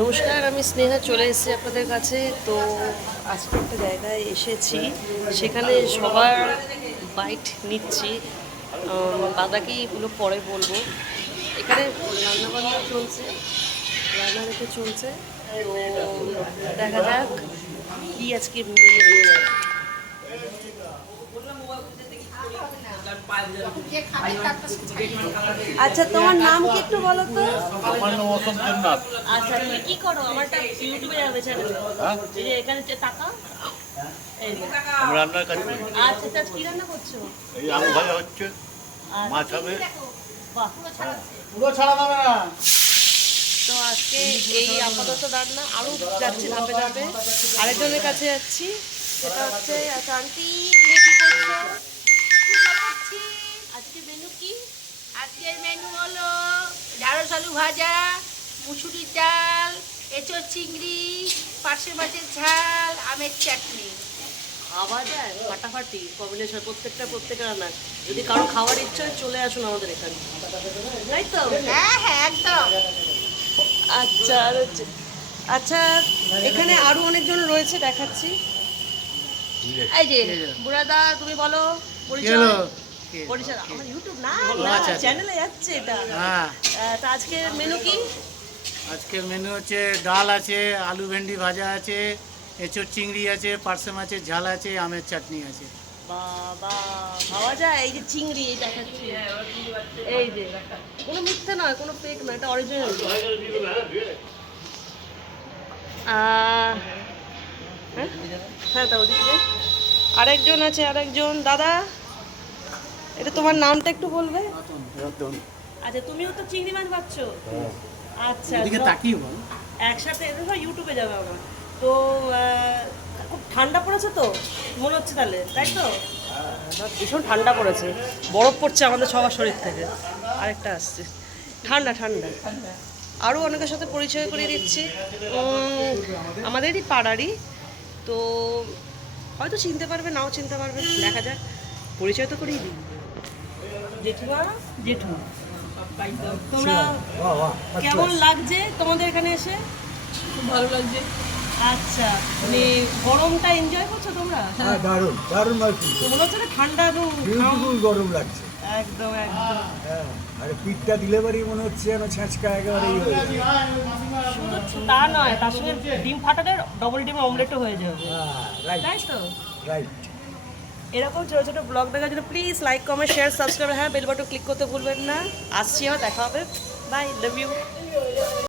নমস্কার, আমি স্নেহা চলে এসেছি আপনাদের কাছে। তো আজকে একটা জায়গায় এসেছি, সেখানে সবার বাইট নিচ্ছি। বাদাকিগুলো পরে বলবো। এখানে রান্নাবান্না চলছে, রান্না রেখে চলছে। তো দেখা যাক কি আজকে মেনু হচ্ছে। আচ্ছা, তোমার নাম কি একটু বলো তো? আমার নাম অসন্তের নাথ। আচ্ছা, তুমি কি করো? আমারটা ইউটিউবে যাবে চ্যানেলে। হ্যাঁ? এই যে এখানে যে টাকা, এই যে। আমি রান্নার কাজ করি। আচ্ছা, আজ কি রান্না করছো? এই আলু ভাজা হচ্ছে, মাছ হবে। বাহ, পুরো ছাড়া যাবে না। তো আজকে এই আপাতত রান্না, আরও যাচ্ছি ধাপে ধাপে। আরেকজনের কাছে যাচ্ছি, সেটা হচ্ছে আচ্ছা আন্টি, তুমি কি করছো? আজকে মেনু কি? আজকের মেনু হলো ঢ্যাঁড়স আলু ভাজা, মুসুরির ডাল, এঁচোড় চিংড়ি, পার্শে মাছের ঝাল, আমের চাটনি। খাওয়া যায় ফাটাফাটি কম্বিনেশন, প্রত্যেকটা রান্না। যদি কারো খাওয়ার ইচ্ছা হয় চলে আসুন আমাদের এখানে, তাই তো? হ্যাঁ হ্যাঁ একদম। আচ্ছা আচ্ছা, এখানে আরো অনেকজন রয়েছে, দেখাচ্ছি। এই যে বুড়াদা, তুমি বলো পরিচয়। পরিচয় আমার ইউটিউব না, চ্যানেলে যাচ্ছে এটা। তা আজকে মেনু কি? আজকের মেনু হচ্ছে ডাল আছে, আলু ভেন্ডি ভাজা আছে, এঁচোড় চিংড়ি আছে, পার্শে মাছের ঝাল আছে, আমের চাটনি আছে। বাবা, খাওয়া যায়? এই যে চিংড়ি, এই দেখাচ্ছি, এই যে কোনো মিথ্যে নয়, কোনো ফেক নয়, এটা অরিজিনাল। হ্যাঁ, তা ওদিকে আরেকজন আছে, আরেকজন দাদা। এটা তোমার নামটা একটু বলবে? আচ্ছা, তুমিও তো চিংড়ি মাছ ভাবছো? আচ্ছা, তাকিয়ে বল। একসাথে দেখো ইউটিউবে যাবে আমার। তো খুব ঠান্ডা পড়েছে তো মনে হচ্ছে তাহলে, তাই তো? ভীষণ ঠান্ডা পড়েছে, বরফ পড়ছে আমাদের সবার শরীর থেকে। আরেকটা আসছে, ঠান্ডা ঠান্ডা। আরও অনেকের সাথে পরিচয় করিয়ে দিচ্ছি, আমাদেরই পাড়ারই। তো হয়তো চিনতে পারবে, নাও চিনতে পারবে, দেখা যাক। পরিচয় তো করিয়ে দিই। জেঠুমা, জেঠু, তোমরা কেমন লাগছে তোমাদের এখানে এসে? খুব ভালো লাগছে। আচ্ছা, মানে গরমটা এনজয় করছো তোমরা? হ্যাঁ, দারুণ দারুণ মারছি, তো মনে হচ্ছে না ঠান্ডা একদম বিউটিফুল গরম লাগছে। একদম একদম। হ্যাঁ, আর পিঠটা দিলে বারই মনে হচ্ছে যেন ছ্যাঁচকা একেবারেই হয়ে যাবে। শুধু তা নয়, তার সঙ্গে ডিম ফাটালে ডবল ডিম অমলেটও হয়ে যাবে, হ্যাঁ, রাইট তাই তো? রাইট। এরকম ছোটো ছোটো ব্লগ দেখার জন্য please like, comment, share, subscribe, হ্যাঁ বেল বাটন ক্লিক করতে ভুলবেন না। আসছি, আবার দেখা হবে। Bye, love you.